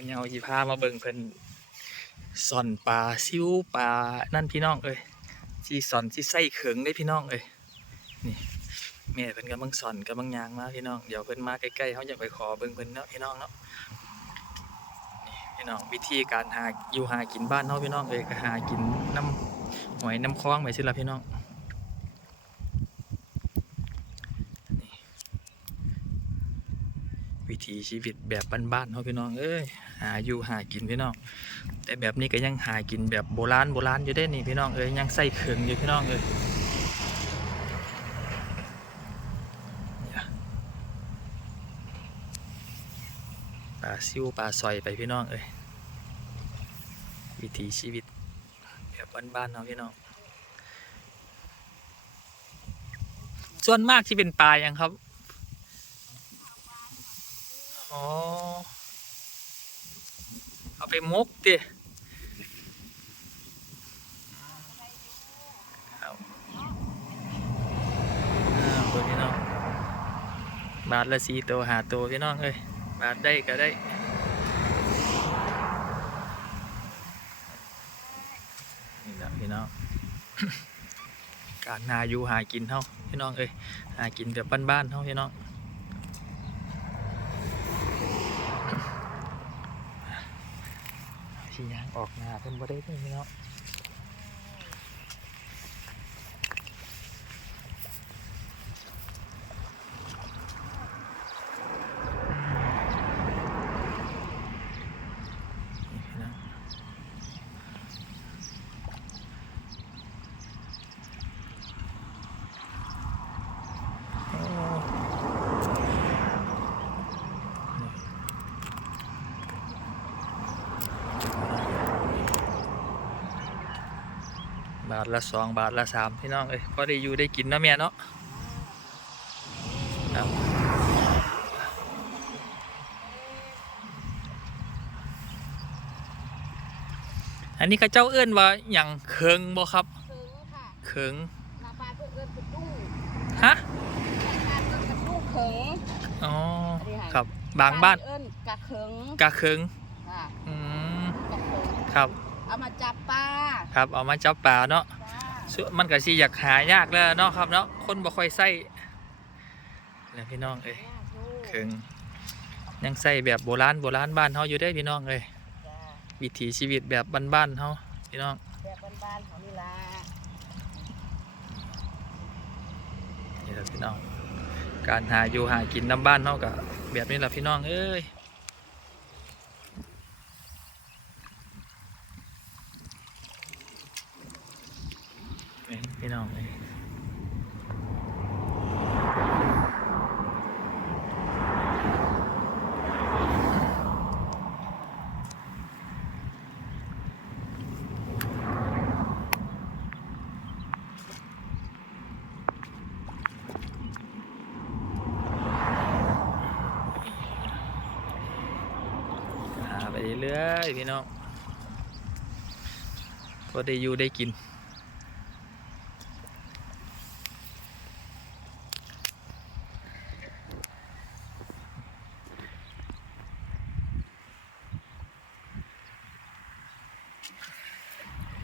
วันนี้เอาสิพามาเบิ่งเพิ่นสอนปลาซิวปลานั่นพี่น้องเอ้ยสิสอนสิใส่เขิงได้พี่น้องเอ้ยนี่แม่เพิ่นกำลังสอนกำลังยางมาพี่น้องเดี๋ยวเพิ่นมาใกล้ๆเขาอยากไปขอเบิ่งเพิ่นเนาะพี่น้องเนาะนี่พี่น้องวิธีการหาอยู่หากินบ้านเฮาพี่น้องเอ้ยก็หากินน้ำหอยน้ำคล้องไปสิล่ะพี่น้องนี่วิ ถีชีวิตแบบบ้านๆเฮาพี่น้องเอ้ยหาอยู่หากินพี่น้อง แต่แบบนี้ก็ยังหากินแบบโบราณโบราณอยู่ได้นี่พี่น้องเอ้ยยังใส่เขิงอยู่พี่น้องเอ้ยเนี่ยปลาซิวปลาซอยไปพี่น้องเอ้ยวิถีชีวิตแบบบ้านๆเนาะพี่น้อง ส่วนมากที่เป็นปลายังครับ อ๋อ เอาไปมกดิบอ่าเบิ่งพี่น้อง บาทละสีตัวหาตัวพี่น้องเอ้ย บาทได้ก็ได้นี่แหละพี่น้อง การหาอยู่หากินเท่าพี่น้องเอ้ย หากินแบบบ้านๆเท่าพี่น้อง สียางออกหน้าเพิ่นบ่ได้เด้อพี่น้องนี่พี่น้องโอ้ บาทละสองบาทละสามพี่น้องเอ้ยพอได้อยู่ได้กินเนาะแม่เนาะครับอันนี้ก็เจ้าเอื้อนว่าอย่างเคิงบ่ครับเคิงค่ะเคิงลาปลาเพื่อเอินกระดุ้งฮะลาปลาเอินกระดุ้งเคิงอ๋อครับบางบ้านเอินกะเคิงกะเคิงค่ะอืมกะเคิงครับ เอามาจับปลา ครับเอามาจับปลาเนาะจ้าส่วนมันก็สิอยากหายากแล้วเนาะครับเนาะคนบ่ค่อยใส่แล้วพี่น้องเอ้ยเคิงยังใส่แบบโบราณโบราณบ้านเฮาอยู่ได้อพี่น้องเอ้ยจ้าวิถีชีวิตแบบบ้านๆเฮาพี่น้องแบบบ้านๆของนี่ล่ะนี่แหละพี่น้องการหาอยู่หากินน้ำบ้านเฮาก็แบบนี้แหละพี่น้องเอ้ยเห็น พี่น้องเอ้ยไปเรื่อยๆพี่น้องพอได้อยู่ได้กิน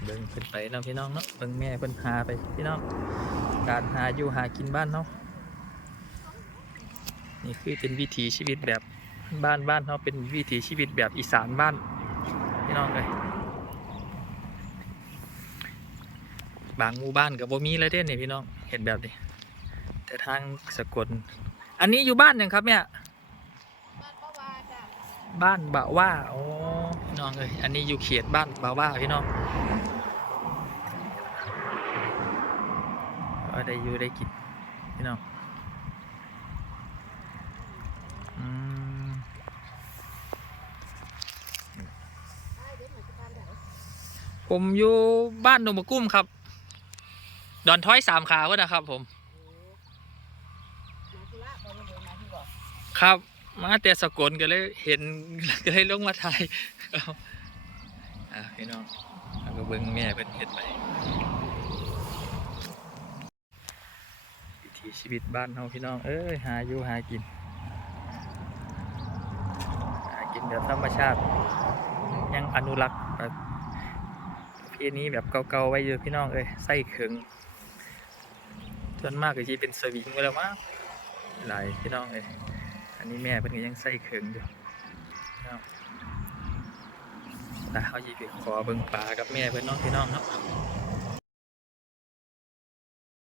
เบิ่งขึ้นไปเนาะพี่น้องเนาะเบิ่งแม่เพิ่นหาไปพี่น้อง การหาอยู่หากินบ้านเนาะนี่คือเป็นวิถีชีวิตแบบบ้านบ้านเขาเป็นวิถีชีวิตแบบอีสานบ้านพี่น้องเลยบางหมู่บ้านกับบ่มีเลยเด้นี่พี่น้องเห็นแบบนี้แต่ทางสกลอันนี้อยู่บ้านยังครับเนี่ยบ้านบ้าว่าโอ้พี่น้องเลยอันนี้อยู่เขตบ้านบะว่าพี่น้อง ก็ได้อยู่ได้กินพี่น้องอืมอยู่บ้านหนผมอยู่บ้านนมกุ้มครับ ดอนท้อยสามขาก็นะครับ ผม ครับมาแต่สกลก็เลยเห็นก็เลยลงมาถ่ายอะพี่น้องเอาก็เบิ่งแม่เป็นเห็ดไป ถีชีวิตบ้านเฮาพี่น้อง เอ้ยหาอยู่หากิน หากินแบบธรรมชาติ ยังอนุรักษ์แบบประเพณีแบบเก่าๆไว้อยู่พี่น้องเอ้ยไส้เขิงส่วนมากก็จะเป็นสวิงไว้แล้วมั้งหลายพี่น้องเอ้ยอันนี้แม่เพิ่นก็ยังไส้เขิงอยู่แต่เขาจีไปขอเบิ่งปลากับแม่เพิ่อนน้องพี่น้องเนาะ